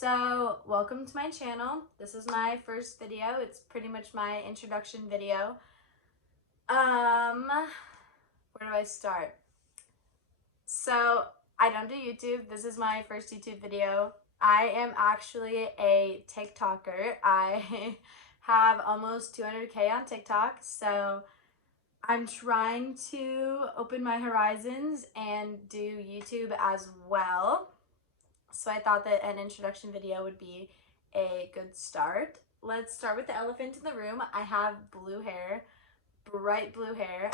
So, welcome to my channel. This is my first video. It's pretty much my introduction video. Where do I start? So, I don't do YouTube. This is my first YouTube video. I am actually a TikToker. I have almost 200K on TikTok, so I'm trying to open my horizons and do YouTube as well. So I thought that an introduction video would be a good start. Let's start with the elephant in the room. I have blue hair, bright blue hair,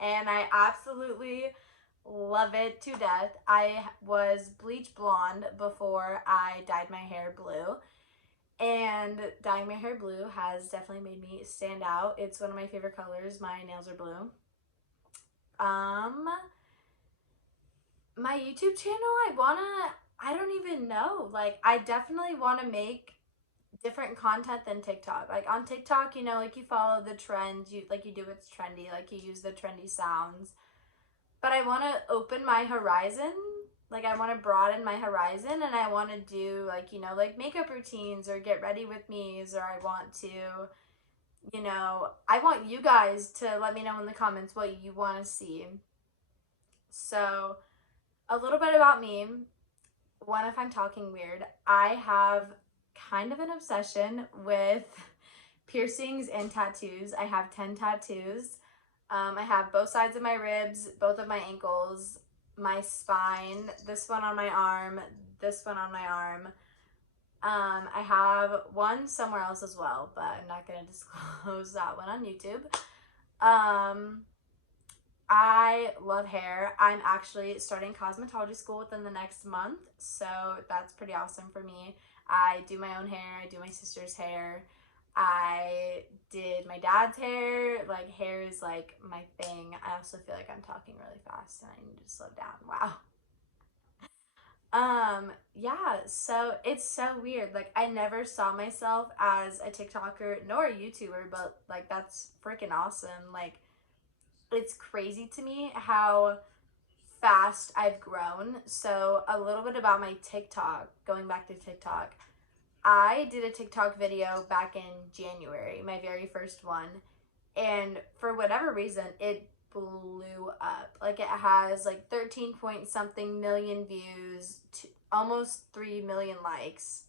and I absolutely love it to death. I was bleach blonde before I dyed my hair blue, and dyeing my hair blue has definitely made me stand out. It's one of my favorite colors. My nails are blue. My YouTube channel, I don't even know. Like, I definitely want to make different content than TikTok. Like, on TikTok, like, you follow the trends, you do what's trendy, like, you use the trendy sounds. But I want to open my horizon. Like, I want to broaden my horizon, and I want to do, like, makeup routines or get ready with me's, or I want to, I want you guys to let me know in the comments what you want to see. So, a little bit about me. One, if I'm talking weird, I have kind of an obsession with piercings and tattoos. I have 10 tattoos. I have both sides of my ribs, both of my ankles, my spine, this one on my arm, this one on my arm. I have one somewhere else as well, but I'm not going to disclose that one on YouTube. I love hair. I'm actually starting cosmetology school within the next month, so that's pretty awesome for me. I do my own hair. I do my sister's hair. I did my dad's hair. Like, hair is like my thing. I also feel like I'm talking really fast and I need to slow down. Wow. Yeah, so it's so weird. Like, I never saw myself as a TikToker nor a YouTuber, but like, that's freaking awesome. Like, it's crazy to me how fast I've grown. So a little bit about my TikTok, going back to TikTok. I did a TikTok video back in January, my very first one. And for whatever reason, it blew up. Like, it has like 13 point something million views, to almost 3 million likes.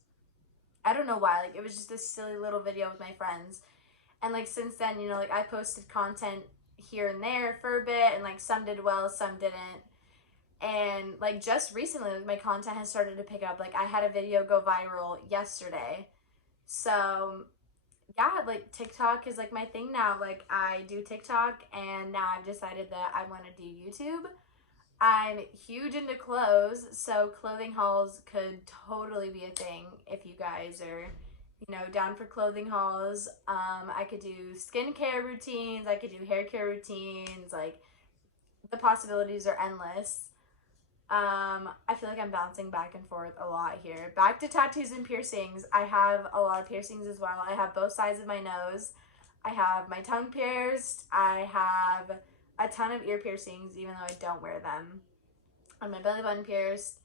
I don't know why. Like, it was just this silly little video with my friends. And like, since then, like, I posted content here and there for a bit, and like, some did well, some didn't. And like, just recently, like, my content has started to pick up. Like, I had a video go viral yesterday. So yeah, like, TikTok is like my thing now. Like, I do TikTok, and now I've decided that I want to do YouTube. I'm huge into clothes, so clothing hauls could totally be a thing if you guys are down for clothing hauls. I could do skincare routines, I could do hair care routines, like, the possibilities are endless. I feel like I'm bouncing back and forth a lot here. Back to tattoos and piercings. I have a lot of piercings as well. I have both sides of my nose. I have my tongue pierced. I have a ton of ear piercings, even though I don't wear them. And my belly button pierced.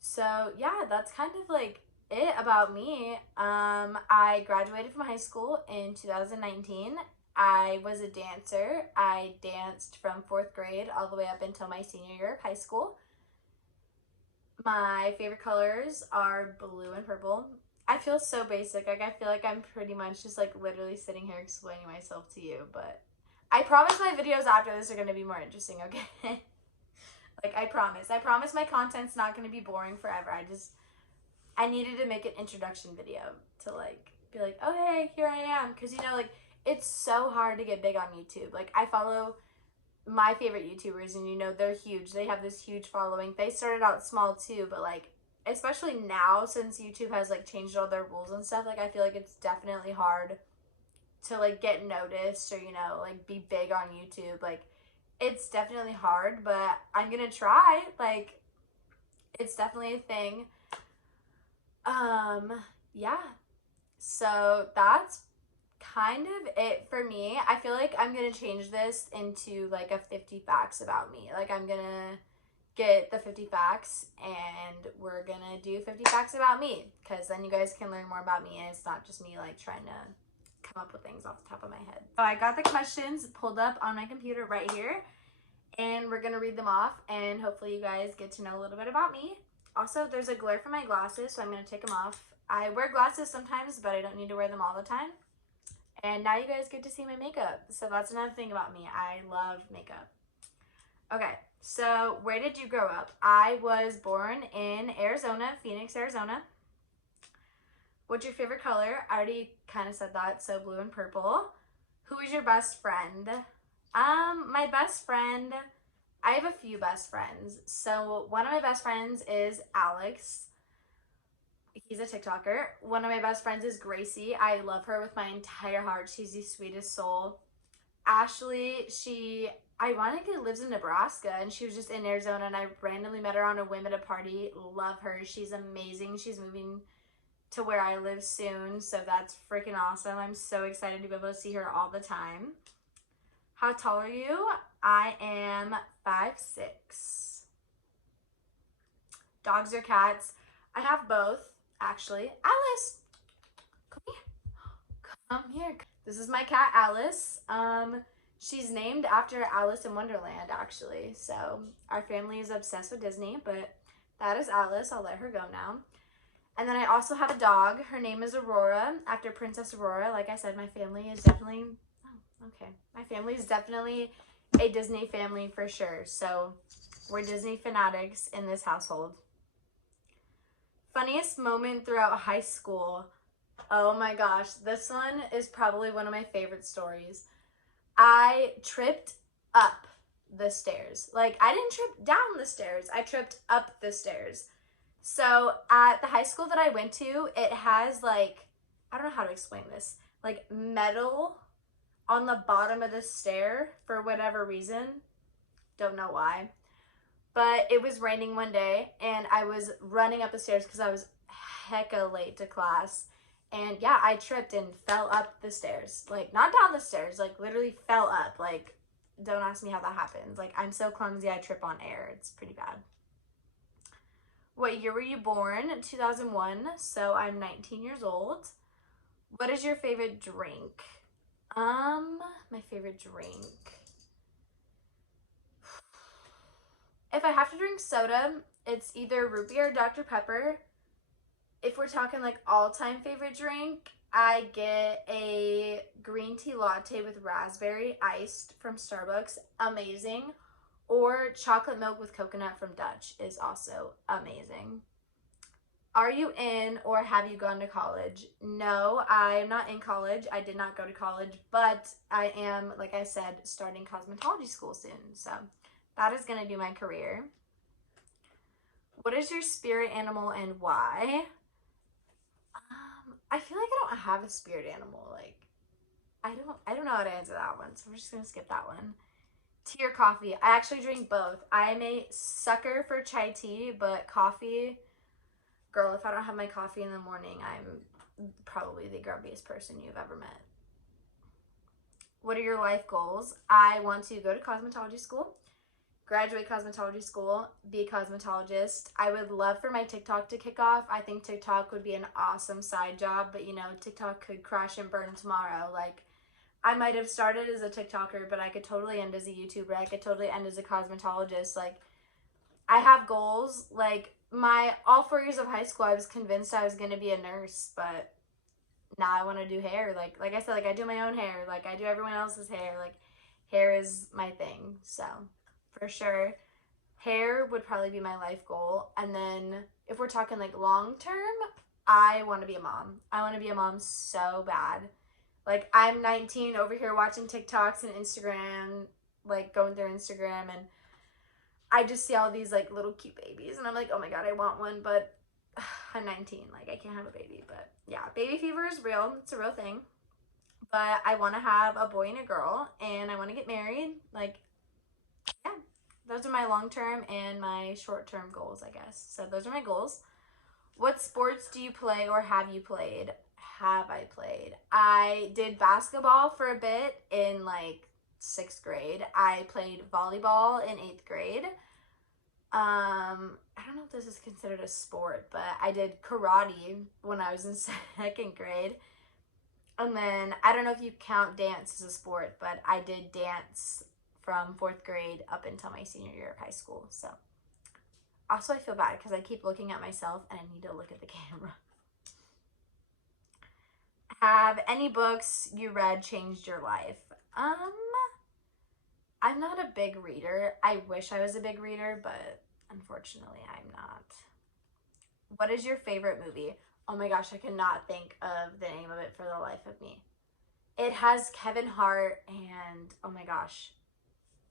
So yeah, that's kind of like it about me. I graduated from high school in 2019. I was a dancer. I danced from 4th grade all the way up until my senior year of high school. My favorite colors are blue and purple. I feel so basic. Like, I feel like I'm pretty much just like literally sitting here explaining myself to you, but I promise my videos after this are going to be more interesting, okay? Like, I promise. I promise my content's not going to be boring forever. I needed to make an introduction video to like be like, oh hey, here I am, because like, it's so hard to get big on YouTube. Like, I follow my favorite YouTubers, and they're huge. They have this huge following. They started out small too, but like, especially now, since YouTube has like changed all their rules and stuff, like, I feel like it's definitely hard to like get noticed or like be big on YouTube. Like, it's definitely hard, but I'm gonna try. Like, it's definitely a thing. Yeah, so that's kind of it for me. I feel like I'm gonna change this into like a 50 facts about me. Like, I'm gonna get the 50 facts, and we're gonna do 50 facts about me, because then you guys can learn more about me, and it's not just me like trying to come up with things off the top of my head. So I got the questions pulled up on my computer right here, and we're gonna read them off, and hopefully you guys get to know a little bit about me. Also, there's a glare from my glasses, so I'm gonna take them off. I wear glasses sometimes, but I don't need to wear them all the time. And now you guys get to see my makeup. So that's another thing about me. I love makeup. Okay, so where did you grow up? I was born in Arizona, Phoenix, Arizona. What's your favorite color? I already kind of said that, so blue and purple. Who is your best friend? My best friend, I have a few best friends. So one of my best friends is Alex. He's a TikToker. One of my best friends is Gracie. I love her with my entire heart. She's the sweetest soul. Ashley, she ironically lives in Nebraska, and she was just in Arizona, and I randomly met her on a whim at a party. Love her. She's amazing. She's moving to where I live soon, so that's freaking awesome. I'm so excited to be able to see her all the time. How tall are you? I am 5'6". Dogs or cats? I have both, actually. Alice, come here. Come here. This is my cat, Alice. She's named after Alice in Wonderland, actually. So our family is obsessed with Disney, but that is Alice. I'll let her go now. And then I also have a dog. Her name is Aurora, after Princess Aurora. Like I said, my family is definitely, my family is definitely a Disney family for sure. So we're Disney fanatics in this household. Funniest moment throughout high school. Oh my gosh, this one is probably one of my favorite stories. I tripped up the stairs. Like, I didn't trip down the stairs. I tripped up the stairs. So at the high school that I went to, it has like, I don't know how to explain this, like metal on the bottom of the stair for whatever reason. Don't know why. But it was raining one day, and I was running up the stairs because I was hecka late to class. And yeah, I tripped and fell up the stairs. Like, not down the stairs, like literally fell up. Like, don't ask me how that happens. Like, I'm so clumsy, I trip on air. It's pretty bad. What year were you born? 2001, so I'm 19 years old. What is your favorite drink? My favorite drink. If I have to drink soda, it's either root beer or Dr. Pepper. If we're talking like all-time favorite drink, I get a green tea latte with raspberry iced from Starbucks. Amazing. Or chocolate milk with coconut from Dutch is also amazing. Are you in or have you gone to college? No, I'm not in college. I did not go to college, but I am, like I said, starting cosmetology school soon. So that is going to be my career. What is your spirit animal and why? I feel like I don't have a spirit animal. Like, I don't know how to answer that one, so we're just going to skip that one. Tea or coffee? I actually drink both. I am a sucker for chai tea, but coffee, girl, if I don't have my coffee in the morning, I'm probably the grumpiest person you've ever met. What are your life goals? I want to go to cosmetology school, graduate cosmetology school, be a cosmetologist. I would love for my TikTok to kick off. I think TikTok would be an awesome side job, but you know, TikTok could crash and burn tomorrow. Like, I might have started as a TikToker, but I could totally end as a YouTuber. I could totally end as a cosmetologist. Like, I have goals. Like, all 4 years of high school, I was convinced I was going to be a nurse, but now I want to do hair. Like I said, like, I do my own hair. Like, I do everyone else's hair. Like, hair is my thing. So, for sure, hair would probably be my life goal. And then, if we're talking, like, long term, I want to be a mom. I want to be a mom so bad. Like, I'm 19 over here watching TikToks and Instagram, like, going through Instagram, and I just see all these, like, little cute babies, and I'm like, oh my god, I want one, but I'm 19, like, I can't have a baby. But yeah, baby fever is real. It's a real thing. But I want to have a boy and a girl, and I want to get married. Like, yeah, those are my long-term and my short-term goals, I guess. So those are my goals. What sports do you play or have you played? Have I played? I did basketball for a bit in like 6th grade. I played volleyball in 8th grade. I don't know if this is considered a sport, but I did karate when I was in second grade. And then I don't know if you count dance as a sport, but I did dance from fourth grade up until my senior year of high school. So also I feel bad because I keep looking at myself and I need to look at the camera. Have any books you read changed your life? I'm not a big reader. I wish I was a big reader, but unfortunately I'm not. What is your favorite movie? Oh my gosh, I cannot think of the name of it for the life of me. It has Kevin Hart and oh my gosh.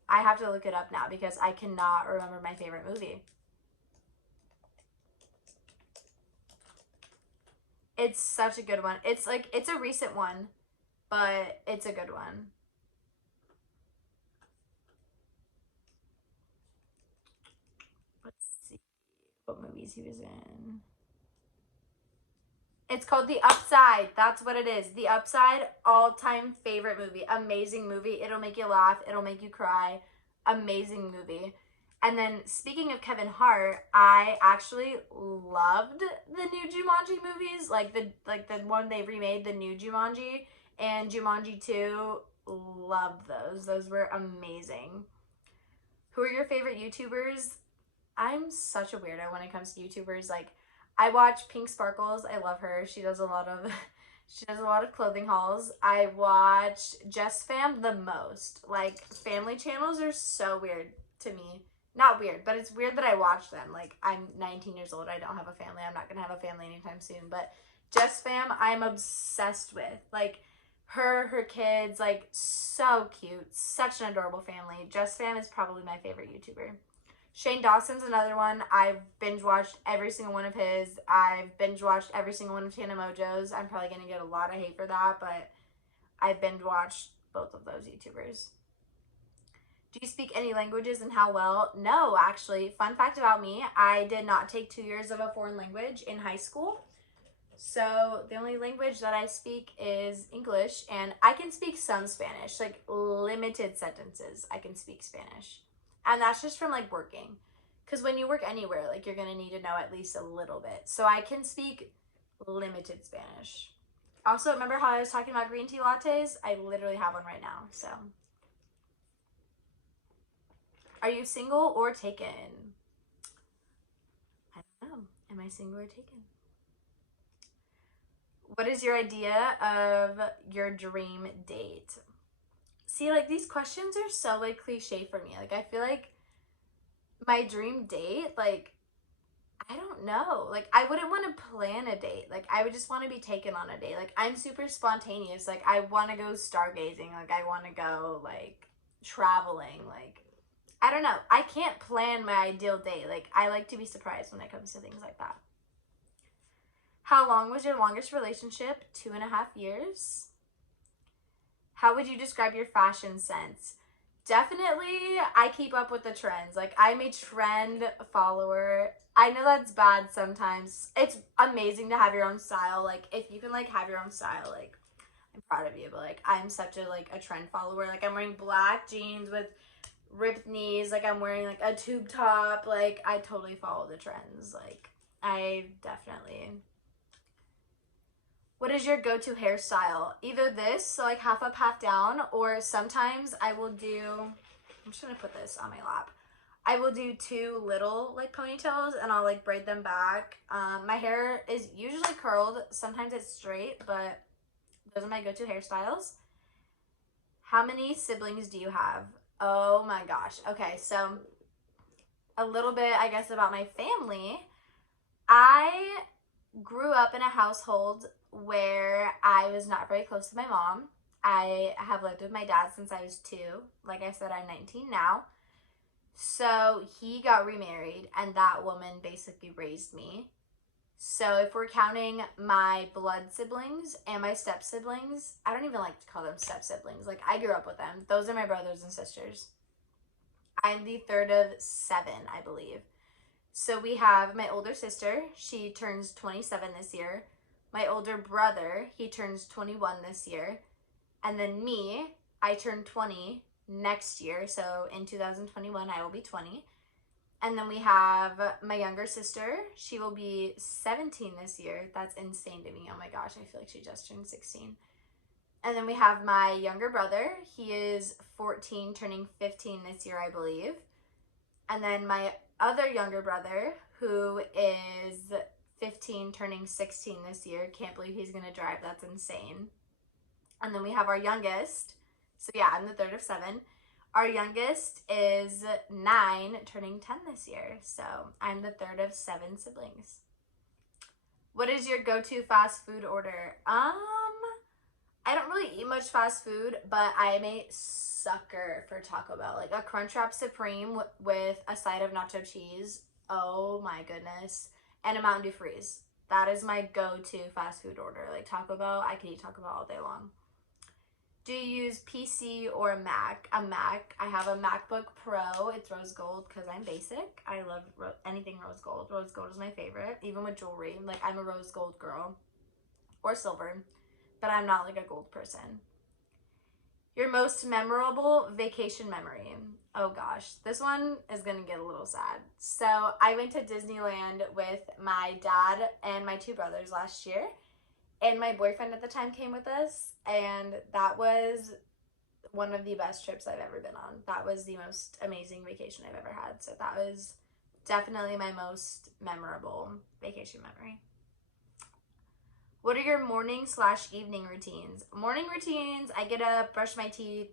I have to look it up now because I cannot remember my favorite movie. It's such a good one. It's like, it's a recent one, but it's a good one. Let's see what movies he was in. It's called The Upside. That's what it is. The Upside, all-time favorite movie. Amazing movie. It'll make you laugh. It'll make you cry. Amazing movie. And then speaking of Kevin Hart, I actually loved the new Jumanji movies, like the one they remade, the new Jumanji and Jumanji 2. Loved those. Those were amazing. Who are your favorite YouTubers? I'm such a weirdo when it comes to YouTubers. Like, I watch Pink Sparkles. I love her. She does a lot of she does a lot of clothing hauls. I watch Jess Fam the most. Like, family channels are so weird to me. Not weird, but it's weird that I watch them. Like, I'm 19 years old. I don't have a family. I'm not going to have a family anytime soon. But Jess Fam, I'm obsessed with. Like, her kids, like, so cute. Such an adorable family. Jess Fam is probably my favorite YouTuber. Shane Dawson's another one. I've binge watched every single one of his. I've binge watched every single one of Tana Mojo's. I'm probably going to get a lot of hate for that, but I binge watched both of those YouTubers. Do you speak any languages and how well? No, actually. Fun fact about me, I did not take 2 years of a foreign language in high school. So the only language that I speak is English, and I can speak some Spanish, like limited sentences. I can speak Spanish. And that's just from like working. Because when you work anywhere, like you're going to need to know at least a little bit. So I can speak limited Spanish. Also, remember how I was talking about green tea lattes? I literally have one right now. So, are you single or taken? I don't know. Am I single or taken? What is your idea of your dream date? See, like, these questions are so, like, cliche for me. Like, I feel like my dream date, like, I don't know. Like, I wouldn't want to plan a date. Like, I would just want to be taken on a date. Like, I'm super spontaneous. Like, I want to go stargazing. Like, I want to go, like, traveling. Like, I don't know. I can't plan my ideal date. Like, I like to be surprised when it comes to things like that. How long was your longest relationship? 2.5 years. How would you describe your fashion sense? Definitely, I keep up with the trends. Like, I'm a trend follower. I know that's bad sometimes. It's amazing to have your own style. Like, if you can, like, have your own style, like, I'm proud of you. But, like, I'm such a, like, a trend follower. Like, I'm wearing black jeans with ripped knees. Like, I'm wearing, like, a tube top. Like, I totally follow the trends. Like, I definitely... What is your go-to hairstyle? Either this, so like half up, half down, or sometimes I will do, I'm just gonna put this on my lap. I will do 2 little like ponytails and I'll like braid them back. My hair is usually curled, sometimes it's straight, but those are my go-to hairstyles. How many siblings do you have? Oh my gosh. Okay, so a little bit, I guess, about my family. I grew up in a household where I was not very close to my mom. I have lived with my dad since I was 2. Like I said, I'm 19 now. So he got remarried and that woman basically raised me. So if we're counting my blood siblings and my step siblings, I don't even like to call them step siblings. Like, I grew up with them. Those are my brothers and sisters. I'm the third of 7, I believe. So we have my older sister. She turns 27 this year. My older brother, he turns 21 this year. And then me, I turn 20 next year. So in 2021, I will be 20. And then we have my younger sister. She will be 17 this year. That's insane to me. Oh my gosh, I feel like she just turned 16. And then we have my younger brother. He is 14, turning 15 this year, I believe. And then my other younger brother, who is 15, turning 16 this year. Can't believe he's going to drive. That's insane. And then we have our youngest. So yeah, I'm the third of 7. Our youngest is 9, turning 10 this year. So I'm the third of 7 siblings. What is your go-to fast food order? I don't really eat much fast food, but I am a sucker for Taco Bell. Like a Crunchwrap Supreme with a side of nacho cheese. Oh my goodness. And a Mountain Dew Freeze. That is my go-to fast food order. Like Taco Bell, I could eat Taco Bell all day long. Do you use PC or a Mac? A Mac. I have a MacBook Pro. It's rose gold because I'm basic. I love anything rose gold. Rose gold is my favorite, even with jewelry. Like, I'm a rose gold girl. Or silver. But I'm not, like, a gold person. Your most memorable vacation memory? Oh, gosh. This one is going to get a little sad. So, I went to Disneyland with my dad and my 2 brothers last year. And my boyfriend at the time came with us, and that was one of the best trips I've ever been on. That was the most amazing vacation I've ever had. So that was definitely my most memorable vacation memory. What are your morning/evening routines? Morning routines, I get up, brush my teeth,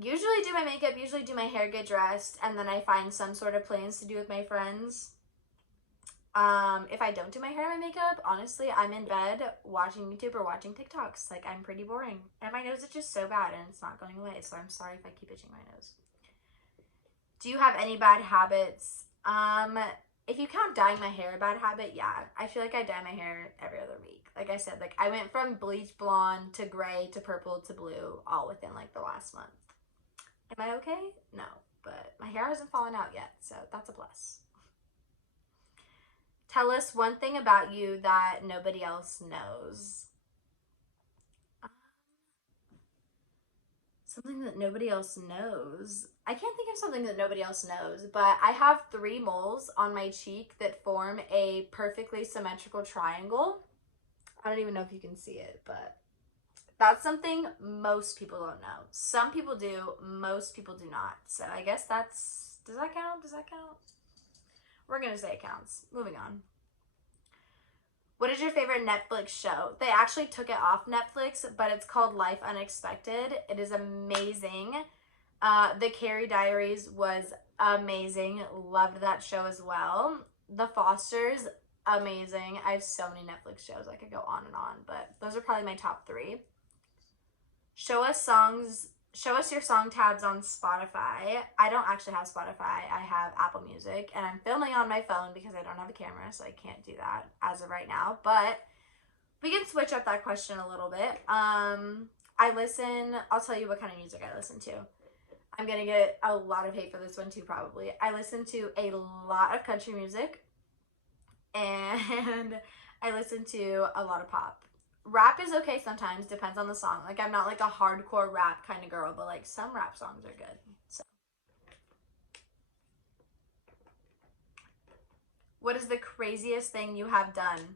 usually do my makeup, usually do my hair, get dressed, and then I find some sort of plans to do with my friends. If I don't do my hair and my makeup, honestly, I'm in bed watching YouTube or watching TikToks. Like, I'm pretty boring. And my nose is just so bad and it's not going away. So I'm sorry if I keep itching my nose. Do you have any bad habits? If you count dyeing my hair a bad habit, yeah. I feel like I dye my hair every other week. Like I said, like I went from bleach blonde to gray to purple to blue all within like the last month. Am I okay? No, but my hair hasn't fallen out yet, so that's a plus. Tell us one thing about you that nobody else knows. Something that nobody else knows. I can't think of something that nobody else knows, but I have 3 moles on my cheek that form a perfectly symmetrical triangle. I don't even know if you can see it, but that's something most people don't know. Some people do, most people do not. So I guess that's, does that count? Does that count? We're going to say it counts. Moving on. What is your favorite Netflix show? They actually took it off Netflix, but it's called Life Unexpected. It is amazing. The Carrie Diaries was amazing. Loved that show as well. The Fosters, amazing. I have so many Netflix shows. I could go on and on, but those are probably my top 3. Show us your song tabs on Spotify. I don't actually have Spotify. I have Apple Music, and I'm filming on my phone because I don't have a camera, so I can't do that as of right now. But we can switch up that question a little bit. I'll tell you what kind of music I listen to. I'm going to get a lot of hate for this one too, probably. I listen to a lot of country music, and I listen to a lot of pop. Rap is okay sometimes, depends on the song. Like, I'm not like a hardcore rap kind of girl, but like some rap songs are good. So, what is the craziest thing you have done?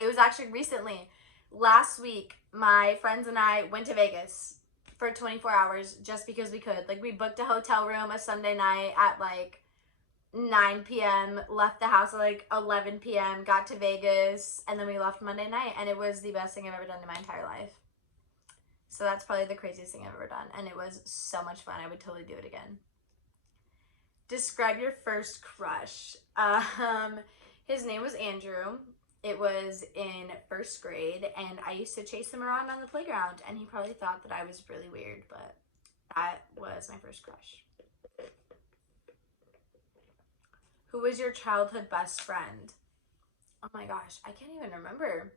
It was actually recently. Last week, my friends and I went to Vegas for 24 hours just because we could. Like, we booked a hotel room a Sunday night at like 9 p.m., left the house at like 11 p.m., got to Vegas, and then we left Monday night, and it was the best thing I've ever done in my entire life. So that's probably the craziest thing I've ever done, and it was so much fun. I would totally do it again. Describe your first crush. His name was Andrew. It was in 1st grade, and I used to chase him around on the playground, and he probably thought that I was really weird, but that was my first crush. Who was your childhood best friend? Oh my gosh, I can't even remember.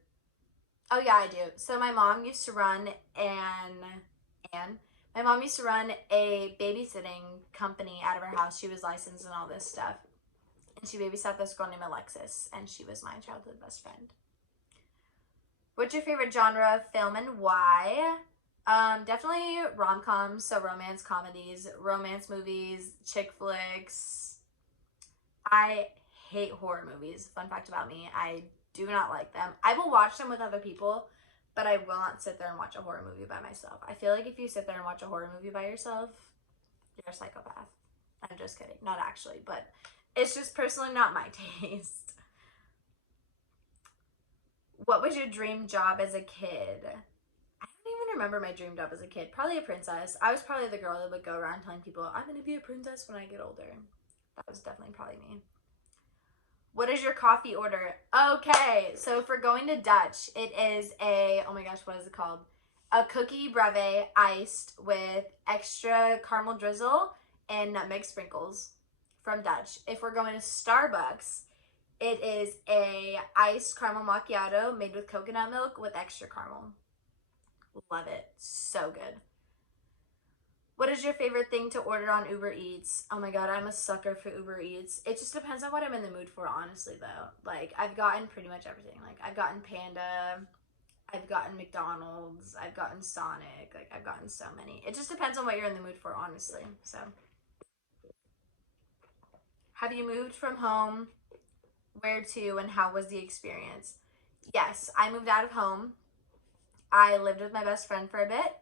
Oh yeah, I do. So my mom used to run my mom used to run a babysitting company out of her house. She was licensed and all this stuff. And she babysat this girl named Alexis, and she was my childhood best friend. What's your favorite genre of film and why? Definitely rom-coms, so romance comedies, romance movies, chick flicks, I hate horror movies. Fun fact about me, I do not like them. I will watch them with other people, but I will not sit there and watch a horror movie by myself. I feel like if you sit there and watch a horror movie by yourself, you're a psychopath. I'm just kidding. Not actually, but it's just personally not my taste. What was your dream job as a kid? I don't even remember my dream job as a kid. Probably a princess. I was probably the girl that would go around telling people, I'm going to be a princess when I get older. That was definitely probably me. What is your coffee order? Okay, so if we're going to Dutch, it is a, oh my gosh, what is it called? A cookie breve iced with extra caramel drizzle and nutmeg sprinkles from Dutch. If we're going to Starbucks, it is a iced caramel macchiato made with coconut milk with extra caramel. Love it. So good. What is your favorite thing to order on Uber Eats? Oh my god, I'm a sucker for Uber Eats. It just depends on what I'm in the mood for, honestly, though. Like, I've gotten pretty much everything. Like, I've gotten Panda, I've gotten McDonald's, I've gotten Sonic. Like, I've gotten so many. It just depends on what you're in the mood for, honestly. So, have you moved from home? Where to, and how was the experience? Yes, I moved out of home. I lived with my best friend for a bit.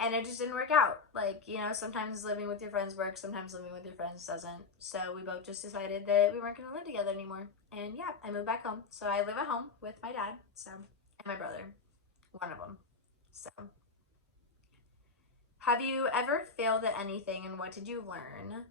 And it just didn't work out. Like, you know, sometimes living with your friends works, sometimes living with your friends doesn't. So we both just decided that we weren't going to live together anymore. And yeah, I moved back home. So I live at home with my dad, so, and my brother, one of them. So, have you ever failed at anything and what did you learn?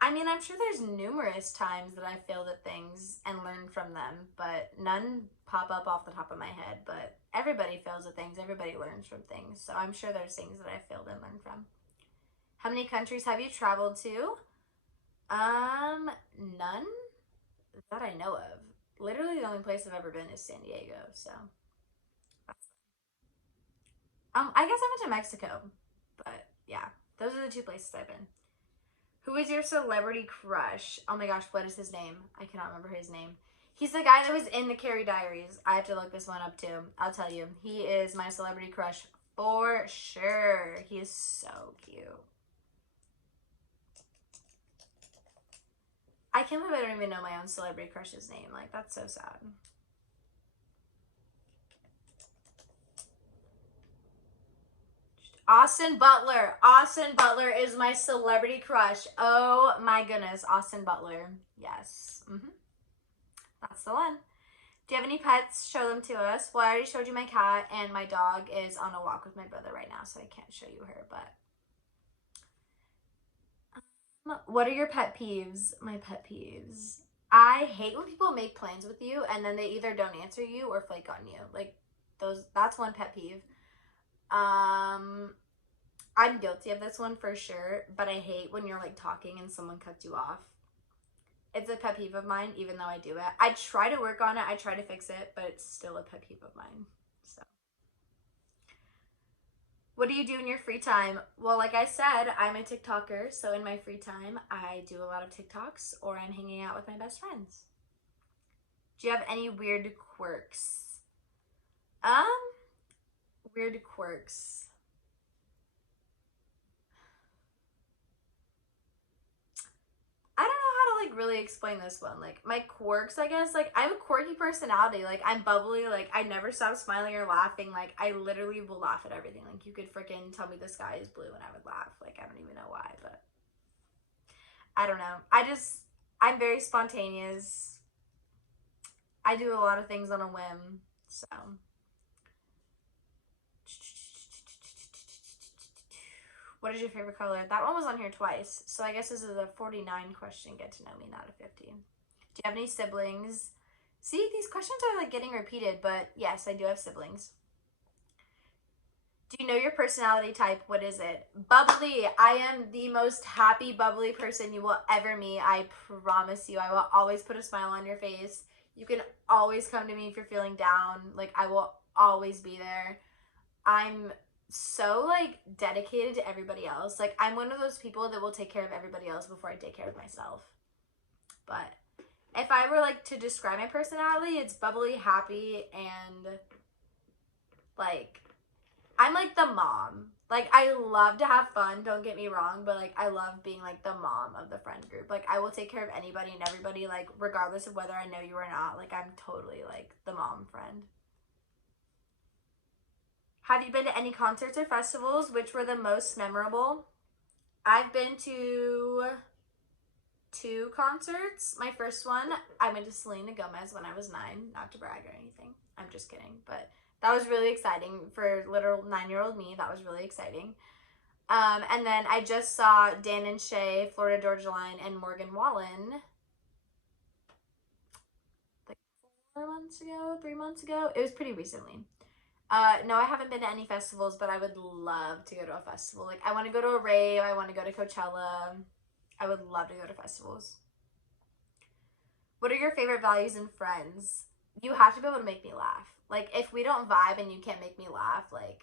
I mean, I'm sure there's numerous times that I failed at things and learned from them, but none pop up off the top of my head. But everybody fails at things, everybody learns from things. So I'm sure there's things that I failed and learned from. How many countries have you traveled to? None that I know of. Literally the only place I've ever been is San Diego, so. I guess I went to Mexico, but yeah, those are the two places I've been. Who is your celebrity crush? Oh my gosh, what is his name? I cannot remember his name. He's the guy that was in the Carrie Diaries. I have to look this one up too. I'll tell you. He is my celebrity crush for sure. He is so cute. I can't believe I don't even know my own celebrity crush's name. Like, that's so sad. Austin Butler. Austin Butler is my celebrity crush. Oh my goodness. Austin Butler. Yes. That's the one. Do you have any pets? Show them to us. Well, I already showed you my cat, and my dog is on a walk with my brother right now, so I can't show you her, but. What are your pet peeves? My pet peeves. I hate when people make plans with you, and then they either don't answer you or flake on you. Like, that's one pet peeve. I'm guilty of this one for sure, but I hate when you're like talking and someone cuts you off. It's a pet peeve of mine, even though I do it. I try to work on it, I try to fix it, but it's still a pet peeve of mine. So, what do you do in your free time? Well, like I said, I'm a TikToker, so in my free time, I do a lot of TikToks or I'm hanging out with my best friends. Do you have any weird quirks? Weird quirks. I don't know how to like really explain this one. Like my quirks, I guess. Like I have a quirky personality. Like I'm bubbly. Like I never stop smiling or laughing. Like I literally will laugh at everything. Like you could freaking tell me the sky is blue and I would laugh. Like I don't even know why, but I don't know. I'm very spontaneous. I do a lot of things on a whim. So. What is your favorite color? That one was on here twice. So I guess this is a 49 question, get to know me, not a 50. Do you have any siblings? See, these questions are like getting repeated, but yes, I do have siblings. Do you know your personality type? What is it? Bubbly. I am the most happy, bubbly person you will ever meet. I promise you. I will always put a smile on your face. You can always come to me if you're feeling down. Like, I will always be there. I'm so like dedicated to everybody else. Like I'm one of those people that will take care of everybody else before I take care of myself. But if I were like to describe my personality, it's bubbly, happy, and like I'm like the mom. Like, I love to have fun, don't get me wrong, but, like, I love being, like, the mom of the friend group. Like, I will take care of anybody and everybody, like, regardless of whether I know you or not. Like, I'm totally, like, the mom friend. Have you been to any concerts or festivals? Which were the most memorable? I've been to 2 concerts. My first one, I went to Selena Gomez when I was 9. Not to brag or anything. I'm just kidding. But that was really exciting for literal 9-year-old me. That was really exciting. And then I just saw Dan and Shay, Florida Georgia Line, and Morgan Wallen like 4 months ago, 3 months ago. It was pretty recently. No, I haven't been to any festivals, but I would love to go to a festival. Like, I want to go to a rave. I want to go to Coachella. I would love to go to festivals. What are your favorite values in friends? You have to be able to make me laugh. Like, if we don't vibe and you can't make me laugh, like,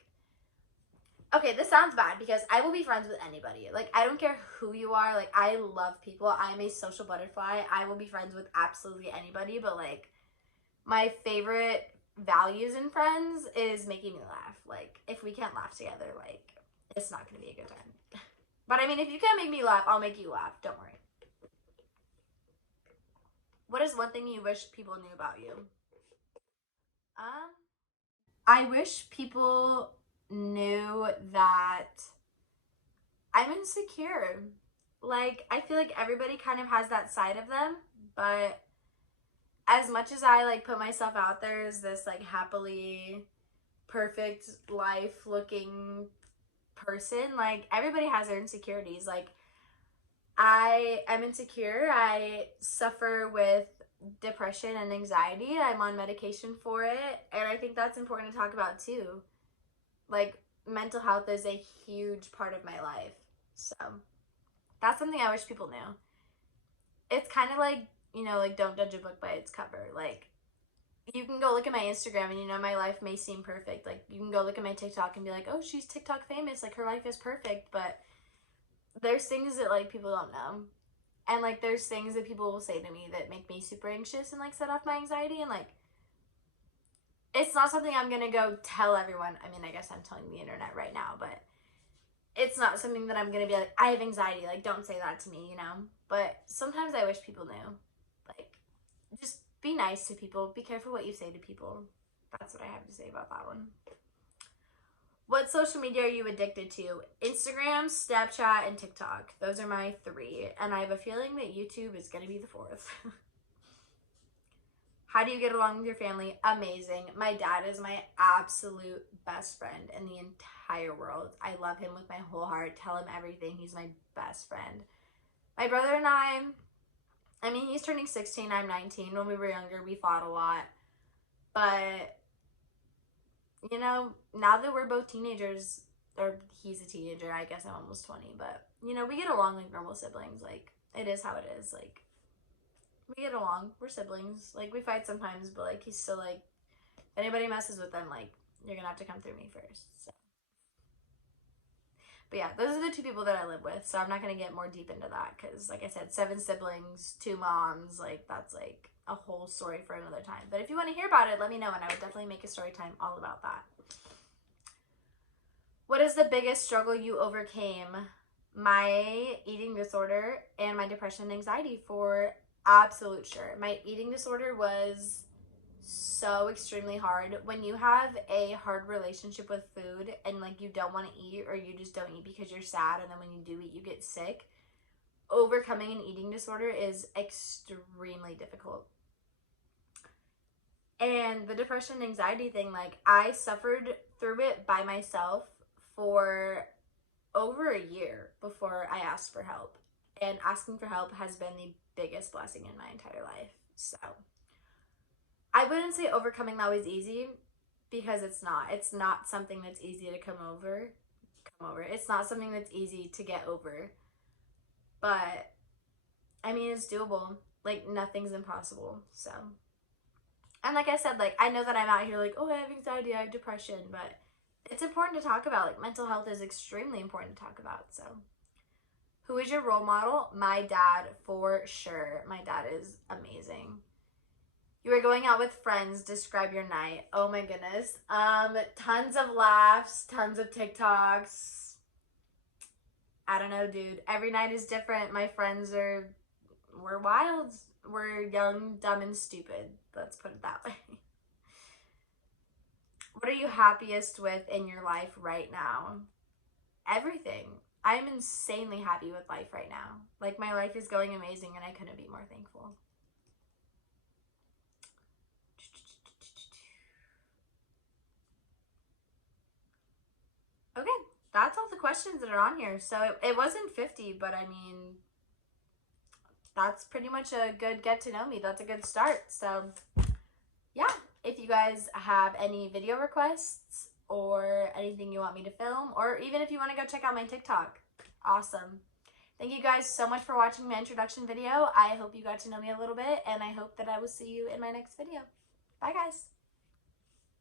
okay, this sounds bad because I will be friends with anybody. Like, I don't care who you are. Like, I love people. I'm a social butterfly. I will be friends with absolutely anybody. But, like, my favorite values in friends is making me laugh. Like, if we can't laugh together, like, it's not going to be a good time. But, I mean, if you can't make me laugh, I'll make you laugh. Don't worry. What is one thing you wish people knew about you? Um, I wish people knew that I'm insecure. Like, I feel like everybody kind of has that side of them, but as much as I, like, put myself out there as this, like, happily perfect life looking person, like, everybody has their insecurities. Like, I am insecure. I suffer with depression and anxiety. I'm on medication for it, and I think that's important to talk about too. Like, mental health is a huge part of my life. So, that's something I wish people knew. It's kind of like, like, don't judge a book by its cover. Like, you can go look at my Instagram and my life may seem perfect. Like, you can go look at my TikTok and be like, oh, she's TikTok famous. Like, her life is perfect. But there's things that, like, people don't know. And, like, there's things that people will say to me that make me super anxious and, like, set off my anxiety. And, like, it's not something I'm going to go tell everyone. I mean, I guess I'm telling the internet right now, but it's not something that I'm going to be like, I have anxiety. Like, don't say that to me. But sometimes I wish people knew. Like, just be nice to people. Be careful what you say to people. That's what I have to say about that one. What social media are you addicted to? Instagram, Snapchat, and TikTok. Those are my 3. And I have a feeling that YouTube is going to be the 4th. How do you get along with your family? Amazing. My dad is my absolute best friend in the entire world. I love him with my whole heart. Tell him everything. He's my best friend. My brother and I mean, he's turning 16. I'm 19. When we were younger, we fought a lot. But now that we're both teenagers, or he's a teenager, I guess I'm almost 20, but, we get along like normal siblings. Like, it is how it is. Like, we get along. We're siblings. Like, we fight sometimes, but, like, he's still, like, if anybody messes with them, like, you're gonna have to come through me first, so. But, yeah, those are the 2 people that I live with, so I'm not gonna get more deep into that, because, like I said, 7 siblings, 2 moms, like, that's, like, a whole story for another time. But if you want to hear about it, let me know, and I would definitely make a story time all about that. What is the biggest struggle you overcame? My eating disorder and my depression and anxiety, for absolute sure. My eating disorder was so extremely hard. When you have a hard relationship with food and, like, you don't want to eat, or you just don't eat because you're sad, and then when you do eat, you get sick, overcoming an eating disorder is extremely difficult. And the depression and anxiety thing, like, I suffered through it by myself for over a year before I asked for help. And asking for help has been the biggest blessing in my entire life. So, I wouldn't say overcoming that was easy, because it's not. It's not something that's easy to come over. It's not something that's easy to get over. But, I mean, it's doable. Like, nothing's impossible, so. And like I said, like, I know that I'm out here like, oh, I have anxiety, I have depression, but it's important to talk about. Like, mental health is extremely important to talk about, so. Who is your role model? My dad, for sure. My dad is amazing. You were going out with friends. Describe your night. Oh my goodness. Tons of laughs, tons of TikToks. I don't know, dude. Every night is different. My friends we're wild. We're young, dumb, and stupid. Let's put it that way. What are you happiest with in your life right now? Everything. I'm insanely happy with life right now. Like, my life is going amazing and I couldn't be more thankful. Okay, that's all the questions that are on here. So it wasn't 50, but I mean, that's pretty much a good get to know me. That's a good start. So yeah, if you guys have any video requests or anything you want me to film, or even if you want to go check out my TikTok, awesome. Thank you guys so much for watching my introduction video. I hope you got to know me a little bit, and I hope that I will see you in my next video. Bye, guys.